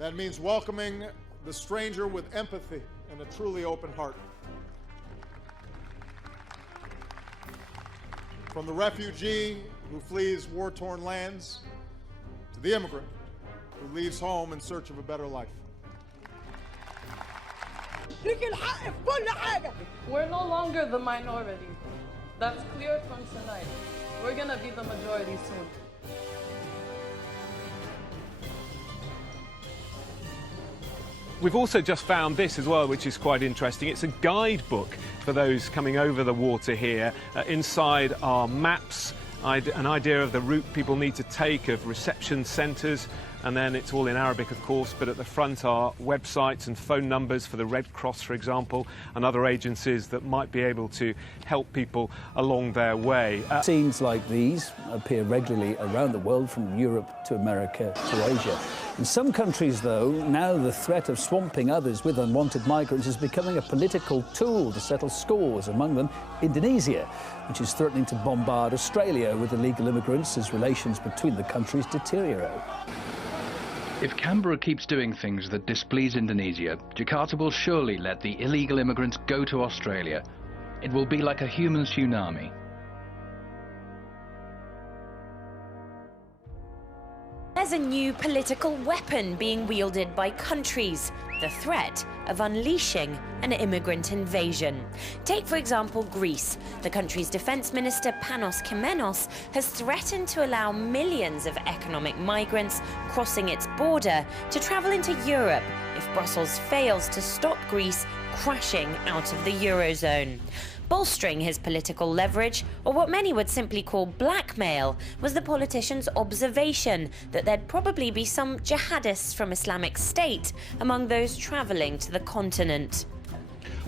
That means welcoming the stranger with empathy and a truly open heart. From the refugee who flees war-torn lands to the immigrant who leaves home in search of a better life. We're no longer the minority. That's clear from tonight. We're gonna be the majority soon. We've also just found this as well, which is quite interesting. It's a guidebook for those coming over the water here. Inside are maps, an idea of the route people need to take, of reception centres, and then it's all in Arabic, of course, but at the front are websites and phone numbers for the Red Cross, for example, and other agencies that might be able to help people along their way. Scenes like these appear regularly around the world, from Europe to America to Asia. In some countries, though, now the threat of swamping others with unwanted migrants is becoming a political tool to settle scores, among them Indonesia, which is threatening to bombard Australia with illegal immigrants as relations between the countries deteriorate. If Canberra keeps doing things that displease Indonesia, Jakarta will surely let the illegal immigrants go to Australia. It will be like a human tsunami. There's a new political weapon being wielded by countries, the threat of unleashing an immigrant invasion. Take, for example, Greece. The country's defence minister, Panos Kimenos, has threatened to allow millions of economic migrants crossing its border to travel into Europe if Brussels fails to stop Greece crashing out of the Eurozone. Bolstering his political leverage, or what many would simply call blackmail, was the politician's observation that there'd probably be some jihadists from Islamic State among those travelling to the continent.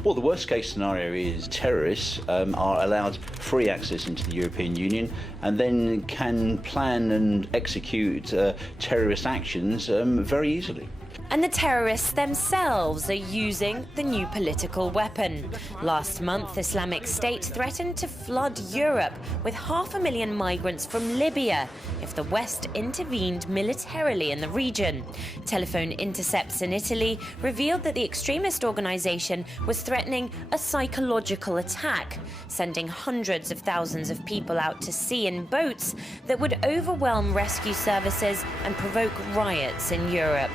Well, the worst case scenario is terrorists are allowed free access into the European Union and then can plan and execute terrorist actions very easily. And the terrorists themselves are using the new political weapon. Last month, Islamic State threatened to flood Europe with 500,000 migrants from Libya if the West intervened militarily in the region. Telephone intercepts in Italy revealed that the extremist organisation was threatening a psychological attack, sending hundreds of thousands of people out to sea in boats that would overwhelm rescue services and provoke riots in Europe.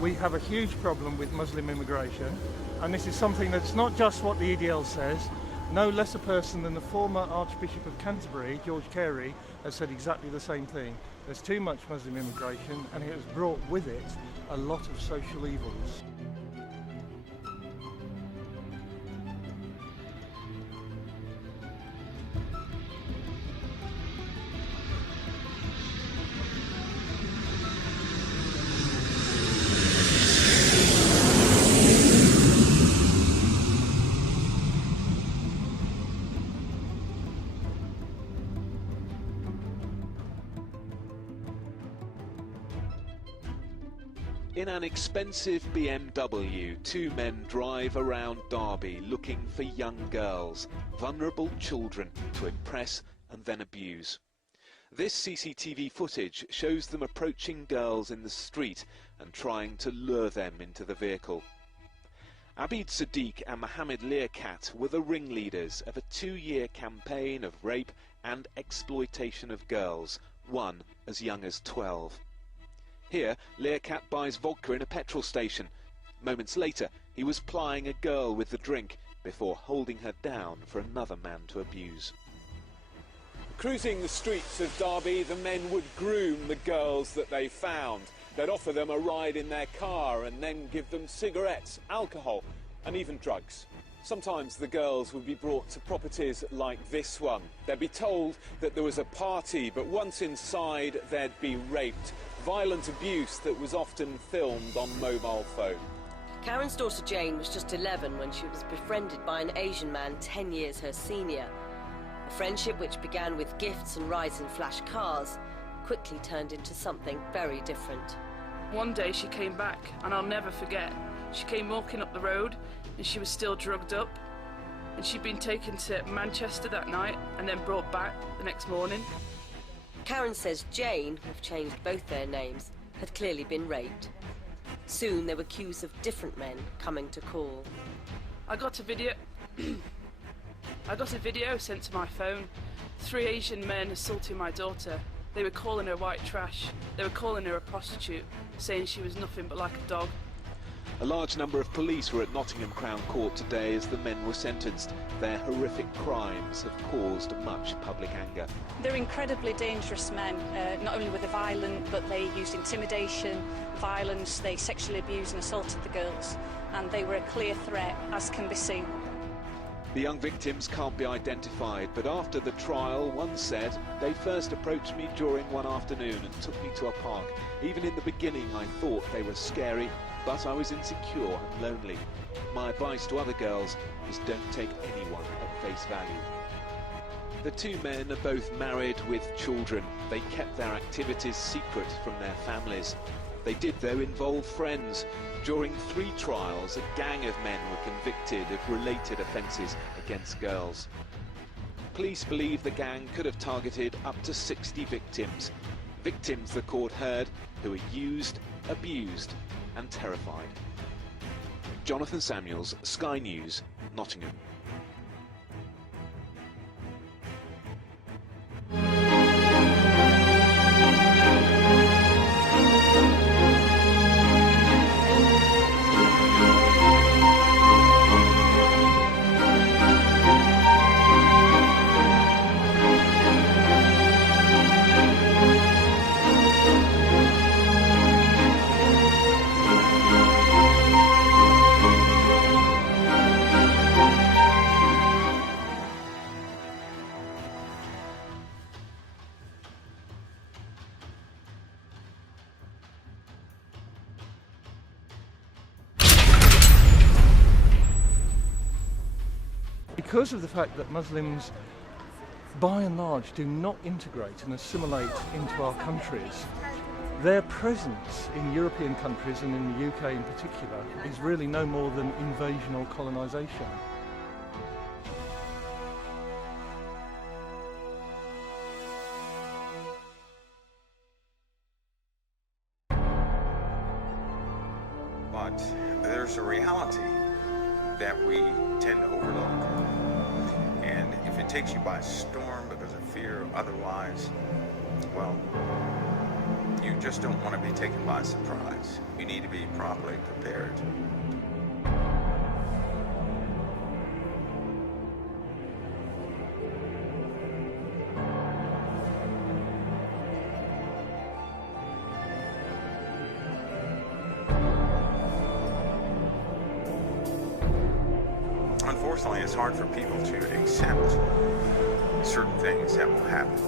We have a huge problem with Muslim immigration, and this is something that's not just what the EDL says. No less a person than the former Archbishop of Canterbury, George Carey, has said exactly the same thing. There's too much Muslim immigration, and it has brought with it a lot of social evils. In an expensive BMW, two men drive around Derby looking for young girls, vulnerable children, to impress and then abuse. This CCTV footage shows them approaching girls in the street and trying to lure them into the vehicle. Abid Sadiq and Mohammed Learcat were the ringleaders of a 2-year campaign of rape and exploitation of girls, one as young as 12. Here, Learcat buys vodka in a petrol station. Moments later, he was plying a girl with the drink before holding her down for another man to abuse. Cruising the streets of Derby, the men would groom the girls that they found. They'd offer them a ride in their car and then give them cigarettes, alcohol, and even drugs. Sometimes the girls would be brought to properties like this one. They'd be told that there was a party, but once inside, they'd be raped. Violent abuse that was often filmed on mobile phone. Karen's daughter Jane was just 11 when she was befriended by an Asian man 10 years her senior. A friendship which began with gifts and rides in flash cars quickly turned into something very different. One day she came back, and I'll never forget. She came walking up the road, and she was still drugged up. and she'd been taken to Manchester that night and then brought back the next morning. Karen says Jane, who've changed both their names, had clearly been raped. Soon there were queues of different men coming to call. I got a video sent to my phone. 3 Asian men assaulting my daughter. They were calling her white trash. They were calling her a prostitute, saying she was nothing but like a dog. A large number of police were at Nottingham Crown Court today as the men were sentenced. Their horrific crimes have caused much public anger. They're incredibly dangerous men. Not only were they violent, but they used intimidation, violence, they sexually abused and assaulted the girls, and they were a clear threat, as can be seen. The young victims can't be identified, but after the trial, one said, "They first approached me during one afternoon and took me to a park. Even in the beginning I thought they were scary, but I was insecure and lonely. My advice to other girls is don't take anyone at face value." The 2 men are both married with children. They kept their activities secret from their families. They did, though, involve friends. During 3 trials, a gang of men were convicted of related offences against girls. Police believe the gang could have targeted up to 60 victims. Victims the court heard who were used, abused and terrified. Jonathan Samuels, Sky News, Nottingham. Because of the fact that Muslims, by and large, do not integrate and assimilate into our countries, their presence in European countries and in the UK in particular is really no more than invasion or colonisation. But there's a reality that we tend to overlook. And if it takes you by storm because of fear or otherwise, well, you just don't want to be taken by surprise. You need to be properly prepared. Unfortunately, it's hard for people to accept certain things that will happen.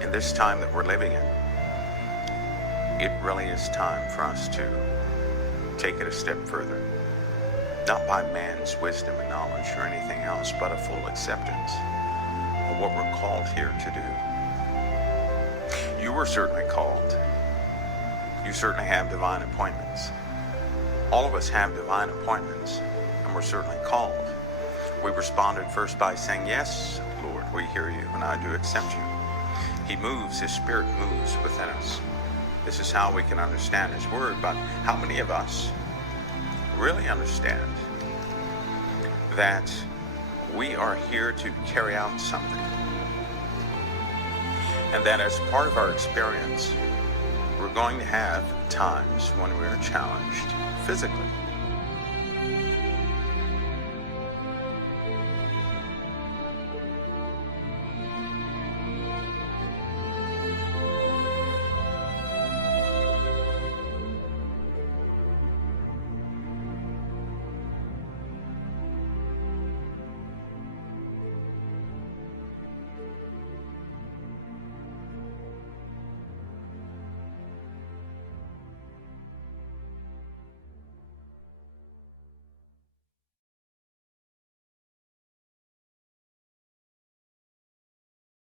In this time that we're living in, it really is time for us to take it a step further not by man's wisdom and knowledge or anything else, but a full acceptance of what we're called here to do. You were certainly called. You certainly have divine appointments. All of us have divine appointments, and we're certainly called. We responded first by saying, yes, Lord, we hear you, and I do accept you. He moves, his spirit moves within us. This is how we can understand his word, but how many of us really understand that we are here to carry out something, and that as part of our experience, we're going to have times when we're challenged physically.